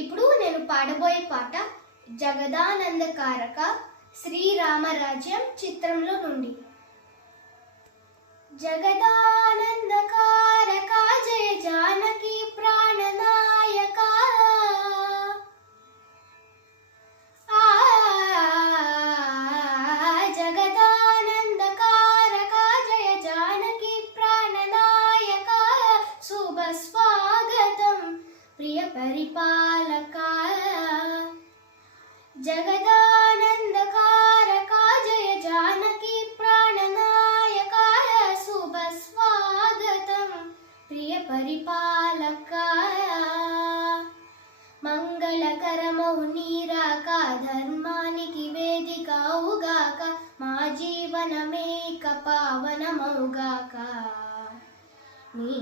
ఇప్పుడు నేను పాడబోయే పాట జగదానందకారక శ్రీరామరాజ్యం చిత్రంలో నుండి. జగదానందకారక జయ జానకి ప్రాణనాయక, జగదానందకారక జయ జానకి ప్రాణనాయక, శుభ స్వాగతం ప్రియ పరిపాలక. జగదానందకారక జయ జానకి ప్రాణనాయక, శుభ స్వాగతం ప్రియ పరిపాలక. మంగళకరమౌ నీరాక, ధర్మానికి వేదికవుగాక, మా జీవనమేక పావనమౌగాక. నీ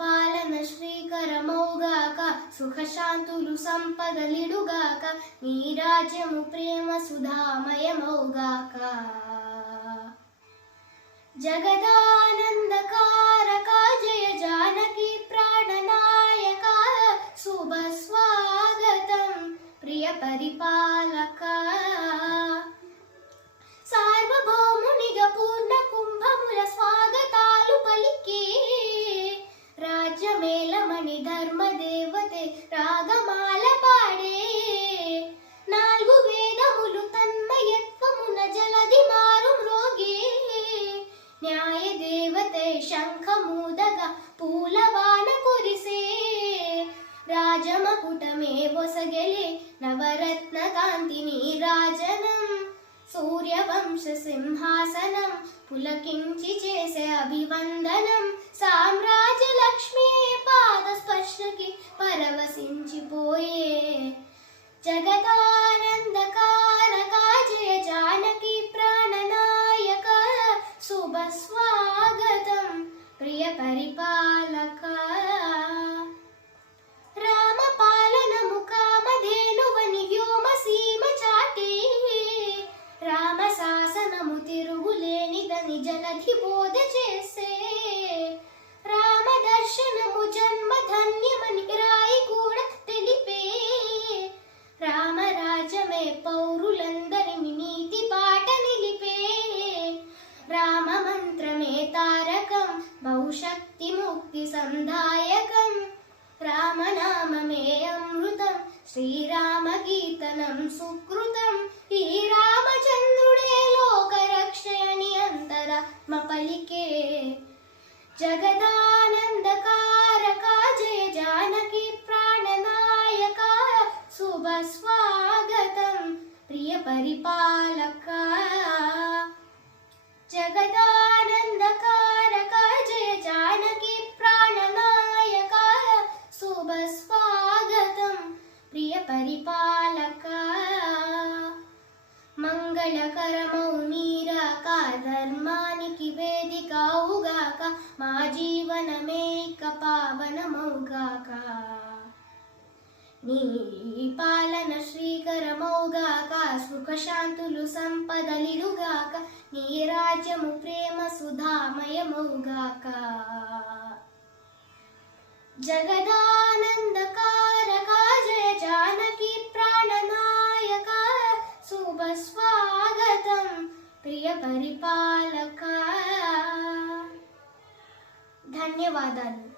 పాలన శ్రీకరమౌగాక, సుఖశాంతులు సంపదలిడుగాక, నీ రాజ్యము ప్రేమ సుధామయమౌగాక. జగదానందకారక జయ జానకి ప్రాణనాయక, శుభ స్వాగతం ప్రియ పరిపాలక. సార్వభౌమునిగా పూర్ణ కుంభముల స్వాగతాలు పలికే, రాజ్యమేలమణి ధర్మదేవతే రాగమాల పాడే, నాలుగు వేదములు తన్మయత్వమున జలది మారు మ్రోగే, న్యాయ దేవతే శంఖమూదగా పూలవాన కురిసే, రాజమకుటమే బొసగెలే నవరత్న కాంతిని రాజనం, సూర్యవంశ సింహాసనం పులకించి చేసే అభివందనం, సామ్రాజ్య లక్ష్మీ పాద స్పర్శకి పరవశించిపోయే. జగదానందకారక జయ జానకి ప్రాణనాయక, శుభ స్వాగతం ప్రియ పరిపాలక. రామ పాలనము కామధేనువని వ్యోమ సీమ చాటే, రామ శాసనము తిరుగులేనిదని జలధి బోధ చేసే, రామ దర్శనము జన్మ ధన్యమని రాయి కూడా తెలిపే, రామరాజ్యమే పౌరులందరిని నీతి బాట నిలిపే, రామ మంత్రమే తారకం బహుశక్తి ముక్తి సందాయకం, రామనామమే అమృతం శ్రీరామ కీర్తనం సుకృతం, ఈ రామచంద్రుడే లోకరక్షయని అంతరాత్మ పలికే. జగదానందకారక జయ జానకి ప్రాణనాయక, శుభ స్వాగతం ప్రియ పరిపాలక. జగదానందకారక జయ జానకి ప్రాణనాయక, శుభ స్వాగతం ప్రియ పరిపాలక. మంగళకరమౌ నీరాక, ధర్మానికి వేదికవుగాక, మా జీవనమేక పావనమౌగాక. నీ పాలన శ్రీకరమౌగాక, సుఖశాంతులు సంపదలిడుగాక, నీ రాజ్యము ప్రేమ సుధామయమౌగాక. జగదానందకారక జయ జానకి ప్రాణనాయక, శుభ స్వాగతం ప్రియ పరిపాలక. ధన్యవాదాలు.